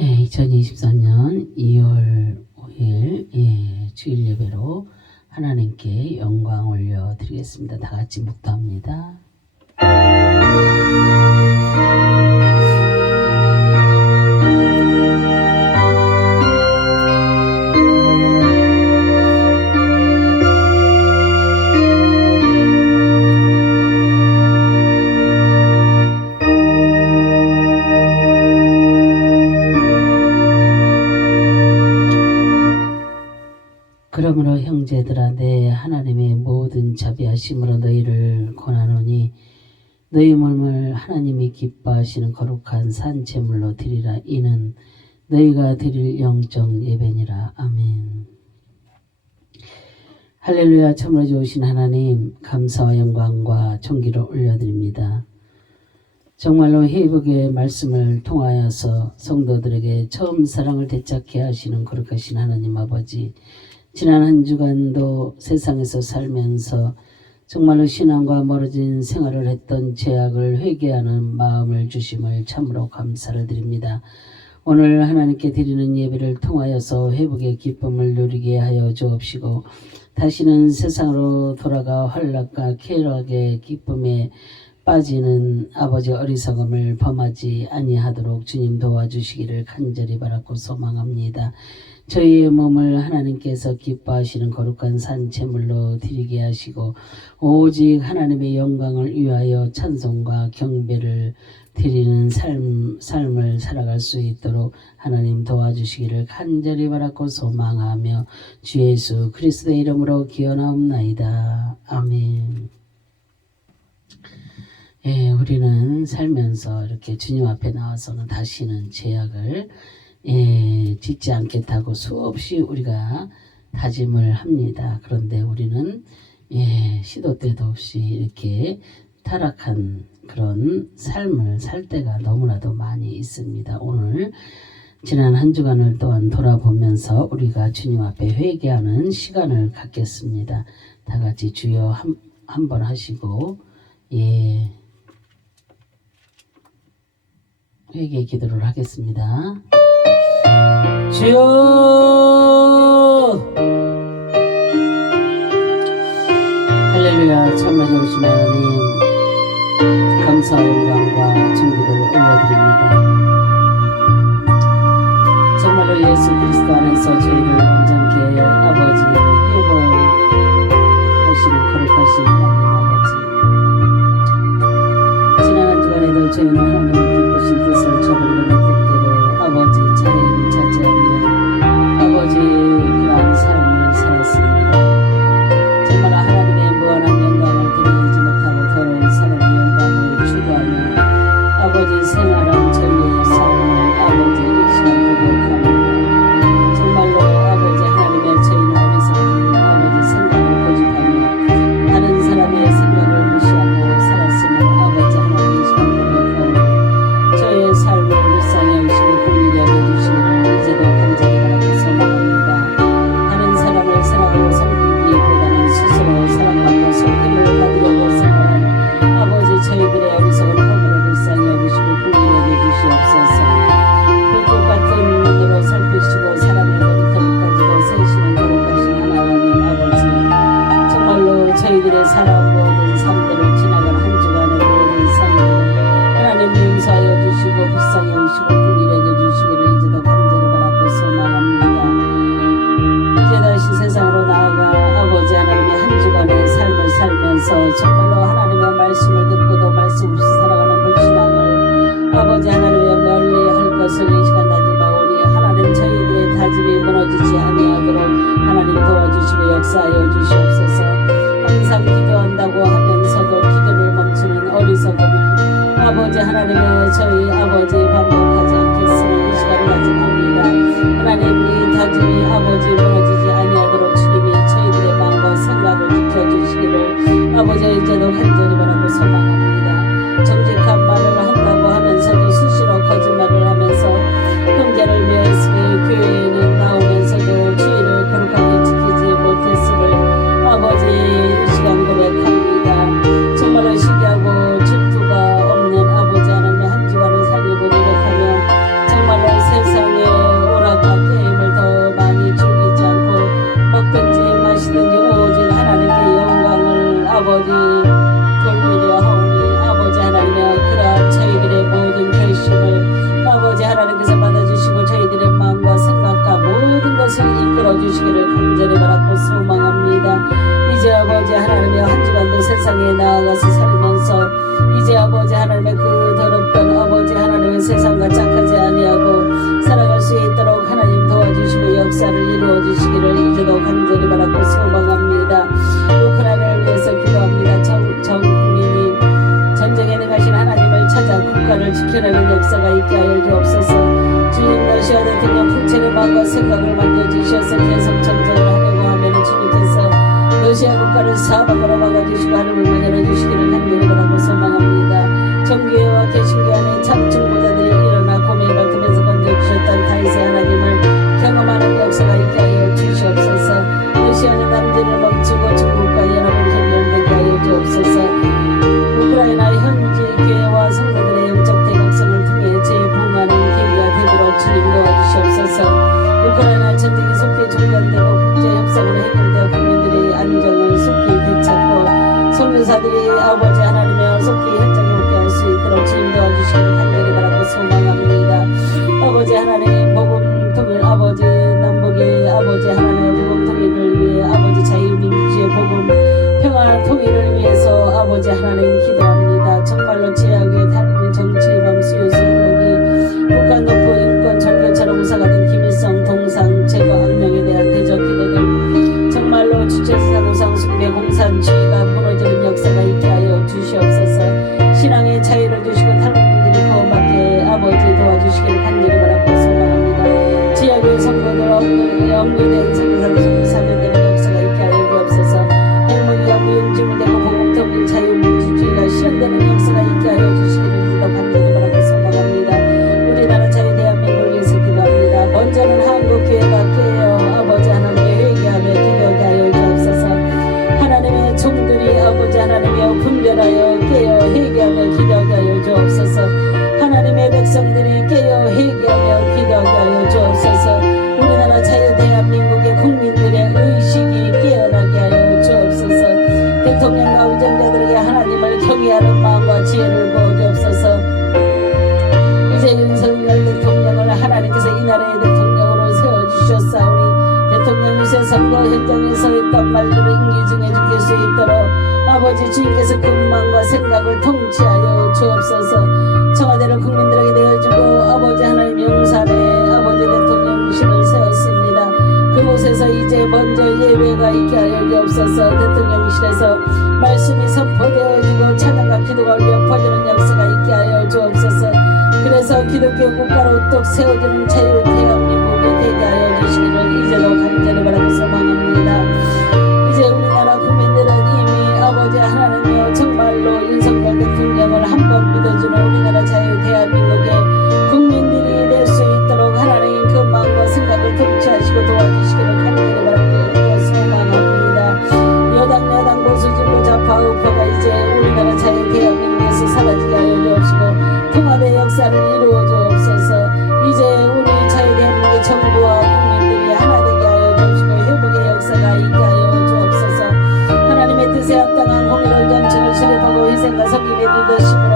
2023년 2월 5일 주일 예배로 하나님께 영광 올려드리겠습니다. 다 같이 묵도합니다. 그러므로 형제들아, 내 하나님의 모든 자비하심으로 너희를 권하노니 너희 몸을 하나님이 기뻐하시는 거룩한 산제물로 드리라. 이는 너희가 드릴 영적 예배니라. 아멘. 할렐루야. 참으로 좋으신 하나님, 감사와 영광과 존귀를 올려드립니다. 정말로 회복의 말씀을 통하여서 성도들에게 처음 사랑을 되찾게 하시는 거룩하신 하나님 아버지, 지난 한 주간도 세상에서 살면서 정말로 신앙과 멀어진 생활을 했던 죄악을 회개하는 마음을 주심을 참으로 감사를 드립니다. 오늘 하나님께 드리는 예배를 통하여서 회복의 기쁨을 누리게 하여 주옵시고, 다시는 세상으로 돌아가 환락과 쾌락의 기쁨에 빠지는 아버지 어리석음을 범하지 아니하도록 주님 도와주시기를 간절히 바라고 소망합니다. 저희의 몸을 하나님께서 기뻐하시는 거룩한 산제물로 드리게 하시고, 오직 하나님의 영광을 위하여 찬송과 경배를 드리는 삶을 살아갈 수 있도록 하나님 도와주시기를 간절히 바라고 소망하며 주 예수 그리스도의 이름으로 기원하옵나이다. 아멘. 우리는 살면서 이렇게 주님 앞에 나와서는 다시는 죄악을 짓지 않겠다고 수없이 우리가 다짐을 합니다. 그런데 우리는 시도 때도 없이 이렇게 타락한 그런 삶을 살 때가 너무나도 많이 있습니다. 오늘 지난 한 주간을 또한 돌아보면서 우리가 주님 앞에 회개하는 시간을 갖겠습니다. 다 같이 주여 한번 하시고 회개 기도를 하겠습니다. 주여, 할렐루야. 참으로 좋으신 하나님, 감사와 영광과 존귀를 올려드립니다. 정말로 예수 그리스도 안에서 저희를 온전케 아버지 회복하시는 거룩하신 하나님 아버지, 지난 한 주간에도 저희는 하나님의 기쁘신 뜻을 저버리는 뜻대로 아버지 차례를 자제하며 아버지 그러한 삶을 살았습니다. 정말 하나님의 무한한 영광을 드리지 못하고 더러운 사람의 영광을 추구하며 아버지 생활한 저희의 삶을 아버지 이 시간 고백합니다. 정말로 아버지 하나님의 저희는 어리석은 아버지 생각을 고집하며 다른 사람의 생각을 무시하고 살았으면 아버지 하나님 이 시간 고백하오니 저희의 삶을 불쌍히 여기시고 긍휼히 여겨주시기를 이제도 간절히 바라고 소망합니다. 다른 사람을 사랑하고 섬기기보다는 스스로 사랑받고 섬김을 받으려고 생각한 아버지 저희들의 어리석은 허물을 불쌍히 여기시고 긍휼히 여겨주시옵소서. 불꽃 같은 눈으로 살피시고 사람의 머리털까지도 세시는 거룩하신 하나님 아버지, 정말로 저희들의 살아온 모든 삶들을 지나간 한 주간의 모든 삶을 하나님 용서하여 주시고 불쌍히 여기시고 긍휼히 여겨주시기를 이제도 간절히 바라고 소망합니다. 이제 다시 세상으로 나아가 아버지 하나님의 한 주간의 삶을 살면서 정말로 하나님의 말씀을 듣고도 말씀 없이 살아가는 불신앙을 아버지 하나님의 멀리 할 것을 이 시간 다짐하오니 하나님 저희들의 다짐이 무너지지 아니하도록 하나님 도와주시고 역사하여 주시옵소서. 항상 기도한다고 하면서도 기도를 멈추는 어리석음을 아버지 하나님의 저희 아버지 반복하지 않겠으면 이 시간 다짐합니다. 하나님 이 다짐이 아버지 무너지지 아니하도록 주님이 저희들의 마음과 생각을 지켜주시기를 아버지 이제도 간절히 바라고 소망합니다. 정직한 말을 한다고 하면서도 수시로 거짓말을 하면서 형제를 멸시해 교회에는 나오면서도 주의를 거룩하게 지키지 못했음을 아버지 이 시간 고백합니다. 정말로 시기하고 질투가 없는 아버지 하나님의 한 주간을 살리고 노력하며 세상에 나아가서 살면서 이제 아버지 하나님의 그 더럽던 아버지 하나님의 세상과 짝하지 아니하고 살아갈 수 있도록 하나님 도와주시고 역사를 이루어 주시기를 이제도 간절히 바라고 소망합니다. 우크라이나를 위해서 기도합니다. 전 국민이 전쟁에 능하신 하나님을 찾아 국가를 지켜내는 역사가 있게 하여 주옵소서. 주님, 러시아 대통령 푸틴의 마음과 생각을 만져주셔서 계속 전쟁을 하려고 하면 주님께서 러시아 국가를 사방으로 막아주시고 하늘을 열어주시기를 간절히 바라고 소망합니다. 정교회와 개신교 안에 참 중보자들이 일어나 고민을 밝히면서 건져주셨던 다윗의 하나님을 경험하는 역사가 있게 하여 주시옵소서. 러시아는 남진을 멈추고 중국과 연합을 결렬되게 하여 주옵소서. 우크라이나 현지 교회와 성도들의 영적 대각성을 통해 재부흥하는 계기가 되도록 주님 도와주시옵소서. 우크라이나 전쟁이 속히 종전되고 국제협상으로 해결되어 국민들의 안정을 속히 되찾고 선교사들이 아버지 하나님의 속히 현장에 복귀할 수 있도록 주님 도와주시기를 간절히 바라고 소망합니다. 아버지 하나님 복음 통일 아버지 남북의 아버지 하나님의 복음 통일을 위해 아버지 자유민주주의 복음 평화 통일을 위해서 아버지 하나님 기도합니다. 정말로 제약의 탈민 정치범 수요수 흘러기 북한 높은 인권 종교처럼 우사가 된 김일성 동상 제거 악령에 대한 대적 기도들 정말로 주체사상 우상 숭배 공산주의가 무너지는 역사가 있게 하여 주시옵소서. 신앙의 자유를 주시고 탈북민들이 구원받게 아버지 도와주시기를 간절히 바라고 소망합니다. 지역의 성도들 억류된 선교사들 속히 사면되는 역사가 있게 하여 주옵소서. 행복이가 무용지물 되고 복음통일 자유민주주의가 실현되는 역사가 있게 하여 주시기를 이제도 간절히 바라고 소망합니다. 우리나라 자유 대한민국을 위해서 기도합니다. 먼저는 한국교회가 깨어 아버지 하나님께 회개하며 기도하게 하여 주옵소서. 하나님의 종들이 아버지 하나님이여 분별하여 깨어 회개하며 기도하게 하여 주옵소서. 하나님의 백성들이 깨어 회개하며 기도하게 하여 주옵소서. 우리나라 자유 대한민국의 국민들의 의식이 깨어나게 하여 주옵소서. 대통령과 의정자들에게 하나님을 경외하는 마음과 지혜를 부어주옵소서. 이제 윤석열 대통령을 하나님께서 이 나라의 대통령으로 세워주셨사오니 대통령 유세 선거 현장에서 했던 말들을 인기중에 죽일 수 있도록 아버지 주님께서 그 마음과 생각을 통치하여 주옵소서. 청와대를 국민들에게 내어주고 아버지 하나님 용산에 아버지 대통령실을 세웠습니다. 그곳에서 이제 먼저 예배가 있게 하여 주옵소서. 대통령실에서 말씀이 선포되어지고 찬양과 기도가 울려 퍼지는 역사가 있게 하여 주옵소서. 그래서 기독교 국가로 우뚝 세워지는 자유 대한민국이 되게 하여 주시기를 이제도 간절히 바라고 소망합니다. 이제 우리나라 국민들은 이미 아버지 하나님이여 정말로 윤석열 대통령을 한번 믿어주는 우리나라 자유 대한민국의 국민들이 될 수 있도록 하나님 그 마음과 생각을 통치하시고 도와주시기를 간절히 바라고 소망합니다. 여당 야당 보수 진보 좌파 우파가 이제 우리나라 자유 대한민국에서 사라지게 하여 주옵시고 통합의 역사를 이루어 주옵소서. 이제 우리 자유 대한민국의 정부와 국민들이 하나 되게 하여 주옵시고 회복의 역사가 있게 하여 주옵소서. 하나님의 뜻에 합당한 공의로운 정책을 수립하고 희생과 섬김의 리더십으로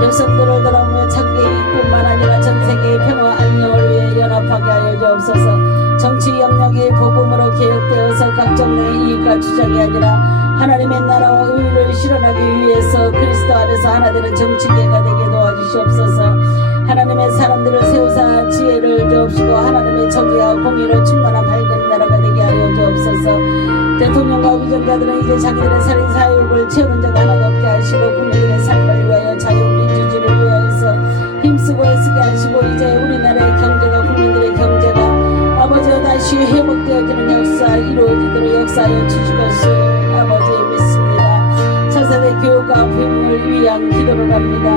백성들을 돌아오며 자국의 이익뿐만 아니라 전 세계의 평화 안녕을 위해 연합하게 하여 주옵소서. 정치 영역이 복음으로 개혁되어서 각종 내 이익과 주장이 아니라 하나님의 나라와 의를 실현하기 위해서 그리스도 안에서 하나 되는 정치계가 되게 도와주시옵소서. 하나님의 사람들을 세우사 지혜를 주옵시고 하나님의 정의와 공의로 충만한 밝은 나라가 되게 하여 주옵소서. 대통령과 의정자들은 이제 자기들의 살인 사욕을 채우는 자가 하나도 없게 하시고 국민들의 삶을 위하여 자유민주주의를 위하여서 힘쓰고 애쓰게 하시고 이제 우리나라의 경제가 국민들의 경제가 아버지와 다시 회복되어지는 역사 이루어지도록 역사하여 주실 것을 아버지 믿습니다. 차세대 교육과 부흥을 위한 기도를 합니다.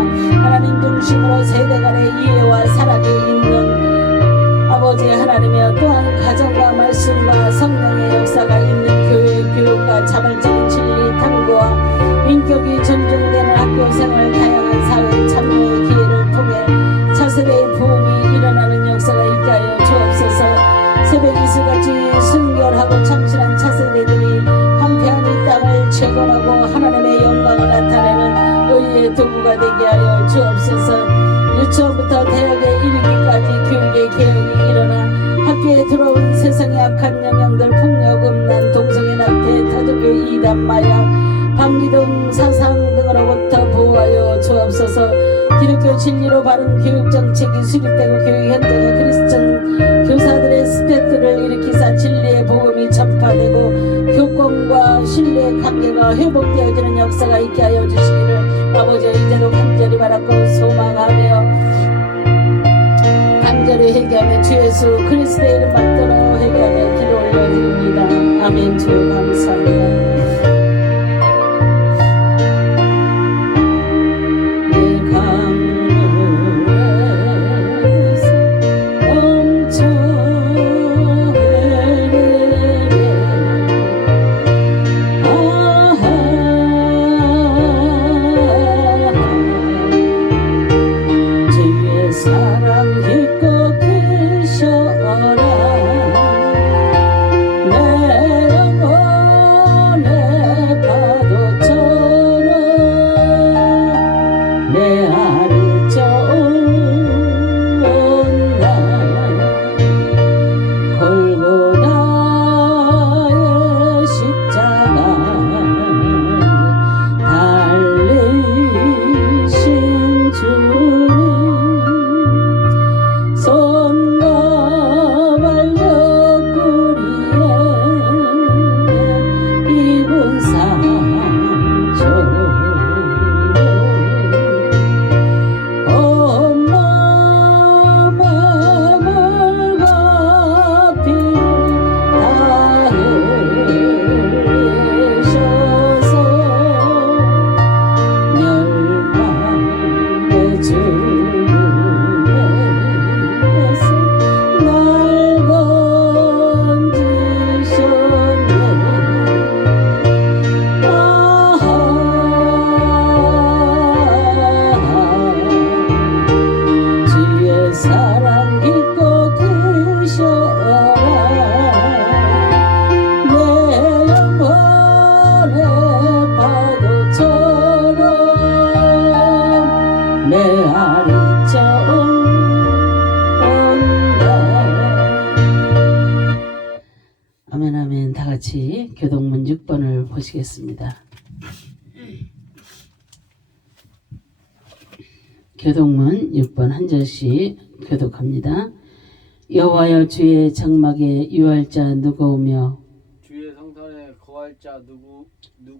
하나님 중심으로 세대 간의 이해와 사랑이 있는 아버지 하나님이여 또한 가정과 말씀과 성령의 역사가 있는 교회 교육과 자발적인 진리 탐구와 인격이 존중되는 학교생활 다양한 사회 참여의 기회를 통해 차세대의 부흥이 일어나는 역사가 있게 하여 주옵소서. 새벽 이슬같이 순결하고 참신한 차세대들이 황폐한 이 땅을 재건하고 하나님의 영광을 나타내는 의의 도구가 되게 하여 주옵소서. 유치원부터 대학에 이르기까지 교육의 개혁이 일어나 학교에 들어온 세상의 악한 영향들 폭력, 음란, 동성애, 낙태, 타조교, 이단, 마약, 감기 등 사상 등으로부터 보호하여 주옵소서. 기독교 진리로 바른 교육 정책이 수립되고 교육 현장의 크리스천 교사들의 스펙트를 일으키사 진리의 복음이 전파되고 교권과 신뢰의 관계가 회복되어지는 역사가 있게 하여 주시기를 아버지 이제도 간절히 바랐고 소망하며 간절히 회개하며 주 예수 그리스도의 이름 받들어 회개하며 기도 올려드립니다. 아멘. 주 감사합니다. 아멘 아멘. 다 같이 교동문 6번을 보시겠습니다. 교동문 6번 한 절씩 교독합니다. 여호와여 주의 장막에 유할 자 누구 오며 주의 성산에 거할 자 누구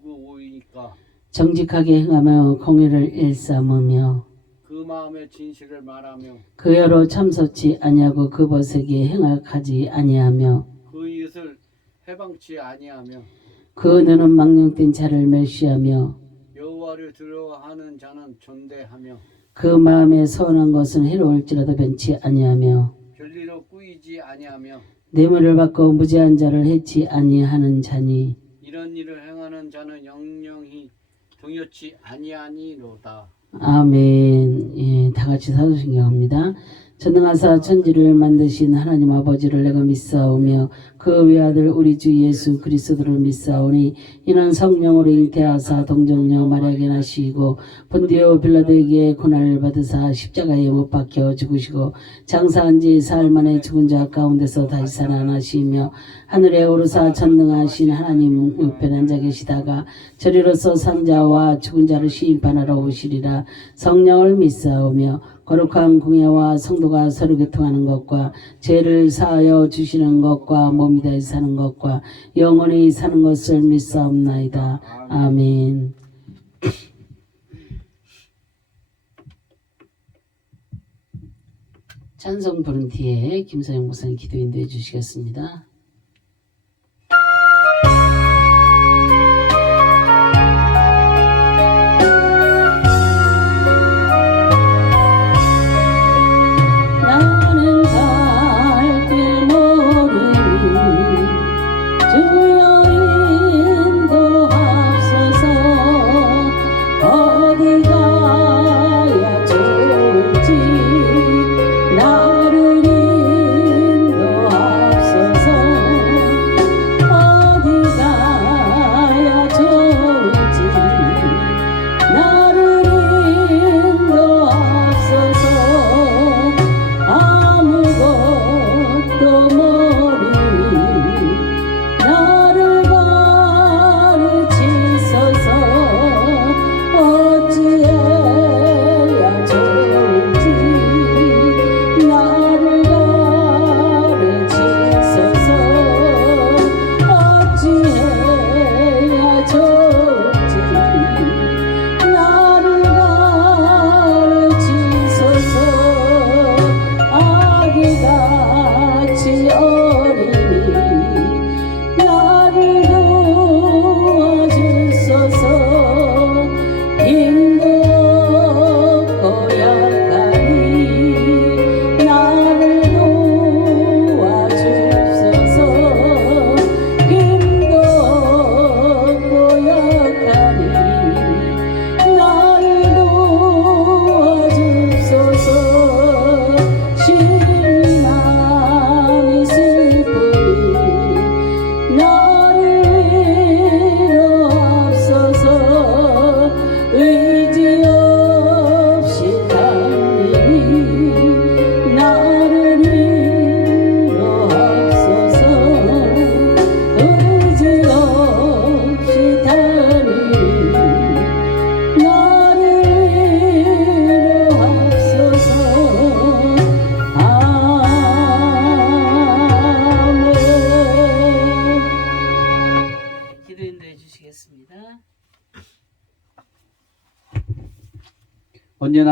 오이니까. 정직하게 행하며 공의를 일삼으며 그 마음에 진실을 말하며 그 여로 참소치 아니하고 그 벗에게 행악하지 아니하며 그 이웃을 해방치 아니하며 그 눈은 망령된 자를 멸시하며 여호와를 두려워하는 자는 존대하며 그 마음에 서운한 것은 해로울지라도 변치 아니하며 별리로 꾸이지 아니하며 뇌물을 받고 무죄한 자를 해치 아니하는 자니 이런 일을 행하는 자는 영영히 동요치 아니하니로다. 아멘. 예, 다 같이 사도신경합니다. 전능하사 천지를 만드신 하나님 아버지를 내가 믿사오며 그 외아들 우리 주 예수 그리스도를 믿사오니 이는 성령으로 잉태하사 동정녀 마리아에게 나시고 본디오 빌라도에게 고난을 받으사 십자가에 못 박혀 죽으시고 장사한 지 사흘 만에 죽은 자 가운데서 다시 살아나시며 하늘에 오르사 전능하신 하나님 우편에 앉아 계시다가 저리로서 산자와 죽은 자를 시인판하러 오시리라. 성령을 믿사오며 거룩한 공예와 성도가 서로 교통하는 것과 죄를 사하여 주시는 것과 몸이 다해 사는 것과 영원히 사는 것을 믿사옵나이다. 아멘. 찬송 부른 뒤에 김서영 목사님 기도 인도해 주시겠습니다. 나를 인도하소서.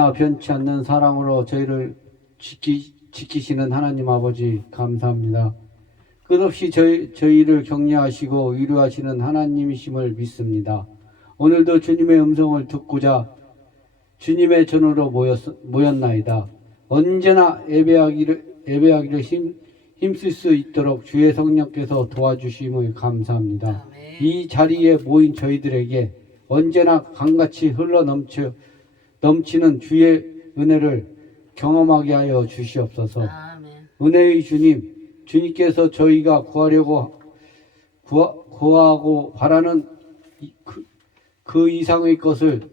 언제나 변치 않는 사랑으로 저희를 지키시는 하나님 아버지 감사합니다. 끝없이 저희를 격려하시고 위로하시는 하나님이심을 믿습니다. 오늘도 주님의 음성을 듣고자 주님의 전으로 모였나이다. 언제나 예배하기를 힘쓸 수 있도록 주의 성령께서 도와주심을 감사합니다. 아멘. 이 자리에 모인 저희들에게 언제나 강같이 넘치는 주의 은혜를 경험하게 하여 주시옵소서. 아멘. 은혜의 주님, 주님께서 저희가 구하고 바라는 그 이상의 것을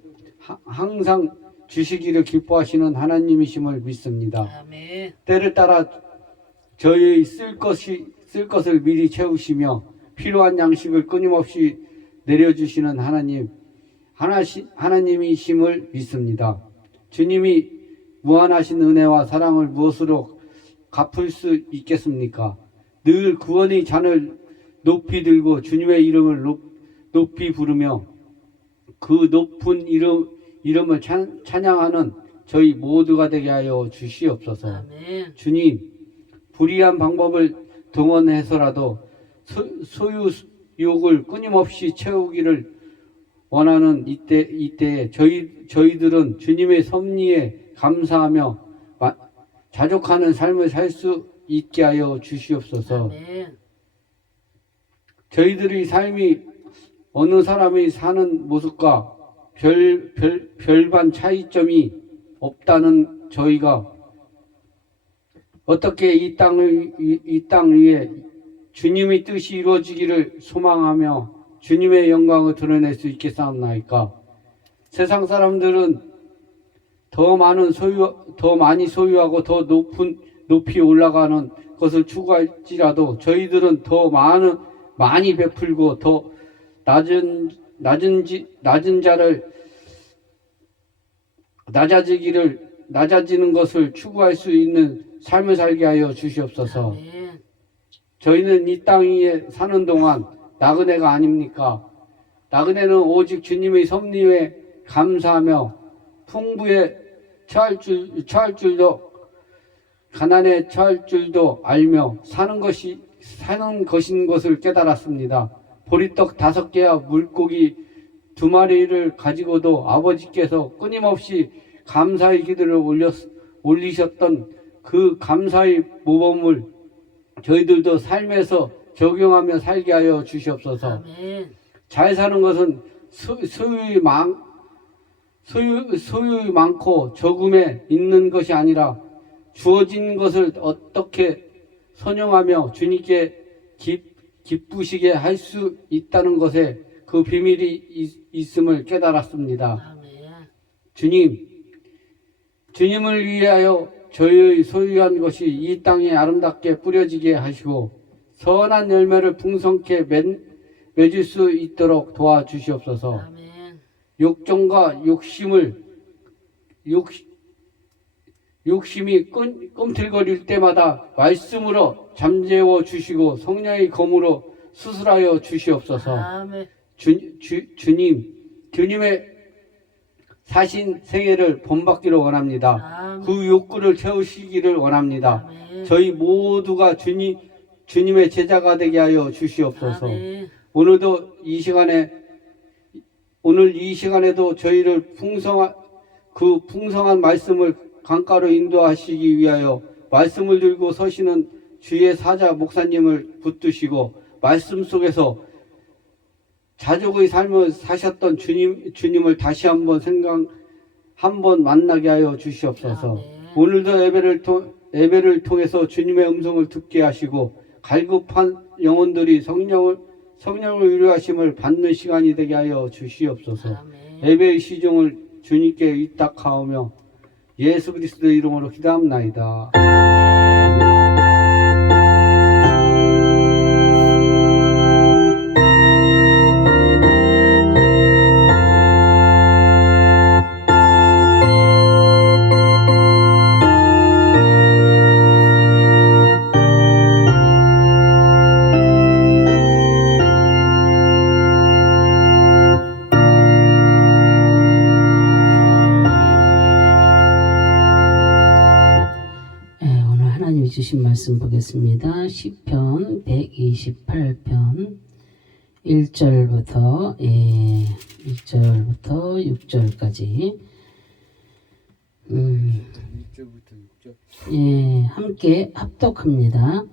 항상 주시기를 기뻐하시는 하나님이심을 믿습니다. 아멘. 때를 따라 저희의 쓸 것을 미리 채우시며 필요한 양식을 끊임없이 내려주시는 하나님이심을 믿습니다. 주님이 무한하신 은혜와 사랑을 무엇으로 갚을 수 있겠습니까? 늘 구원의 잔을 높이 들고 주님의 이름을 높이 부르며 그 높은 이름을 찬양하는 저희 모두가 되게 하여 주시옵소서. 아멘. 주님, 불의한 방법을 동원해서라도 소유욕을 끊임없이 채우기를 원하는 이때에 저희들은 주님의 섭리에 감사하며 자족하는 삶을 살 수 있게 하여 주시옵소서. 아멘. 저희들의 삶이 어느 사람이 사는 모습과 별반 차이점이 없다는 저희가 어떻게 이 땅 위에 주님의 뜻이 이루어지기를 소망하며 주님의 영광을 드러낼 수 있겠사옵나이까? 세상 사람들은 더 많이 소유하고 더 높이 올라가는 것을 추구할지라도 저희들은 더 많이 베풀고 더 낮은 자를 낮아지는 것을 추구할 수 있는 삶을 살게 하여 주시옵소서. 아멘. 저희는 이 땅 위에 사는 동안 나그네가 아닙니까? 나그네는 오직 주님의 섭리에 감사하며 풍부에 처할 줄도 가난에 처할 줄도 알며 사는 것인 것을 깨달았습니다. 보리떡 5개와 물고기 2마리를 가지고도 아버지께서 끊임없이 감사의 기도를 올리셨던 그 감사의 모범을 저희들도 삶에서 적용하며 살게 하여 주시옵소서. 아멘. 잘 사는 것은 소유이 많고 적음에 있는 것이 아니라 주어진 것을 어떻게 선용하며 주님께 기쁘시게 할 수 있다는 것에 그 비밀이 있음을 깨달았습니다. 아멘. 주님을 위하여 저희의 소유한 것이 이 땅에 아름답게 뿌려지게 하시고 선한 열매를 풍성케 맺을 수 있도록 도와주시옵소서. 아멘. 욕정과 욕심이 꿈틀거릴 때마다 말씀으로 잠재워 주시고 성령의 검으로 수술하여 주시옵소서. 아멘. 주님의 사신 생애를 본받기를 원합니다. 아멘. 그 욕구를 채우시기를 원합니다. 아멘. 저희 모두가 주님의 제자가 되게 하여 주시옵소서. 아멘. 오늘 이 시간에도 저희를 풍성한 말씀을 강가로 인도하시기 위하여 말씀을 들고 서시는 주의 사자 목사님을 붙드시고 말씀 속에서 자족의 삶을 사셨던 주님을 다시 한번 만나게 하여 주시옵소서. 아멘. 오늘도 예배를 통해서 주님의 음성을 듣게 하시고 갈급한 영혼들이 성령을 위로하심을 받는 시간이 되게 하여 주시옵소서. 아멘. 예배의 시종을 주님께 위탁하오며 예수 그리스도의 이름으로 기도합나이다. 하나님이 주신 말씀 보겠습니다. 시편 128편 1절부터 6절까지 1절부터 6절. 함께 합독합니다.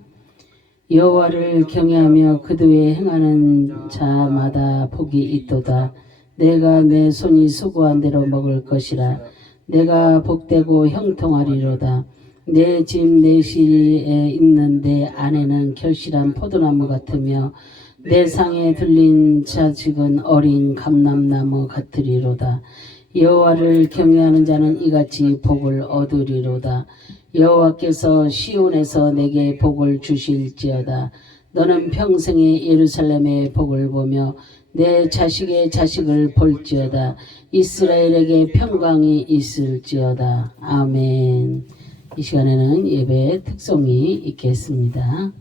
여호와를 경외하며 그도에 행하는 자마다 복이 있도다. 내가 내 손이 수고한 대로 먹을 것이라. 내가 복되고 형통하리로다. 내 집 내실에 있는 내 아내는 결실한 포도나무 같으며 내 상에 들린 자식은 어린 감람나무 같으리로다. 여호와를 경외하는 자는 이같이 복을 얻으리로다. 여호와께서 시온에서 내게 복을 주실지어다. 너는 평생에 예루살렘의 복을 보며 내 자식의 자식을 볼지어다. 이스라엘에게 평강이 있을지어다. 아멘. 이 시간에는 예배 특송이 있겠습니다.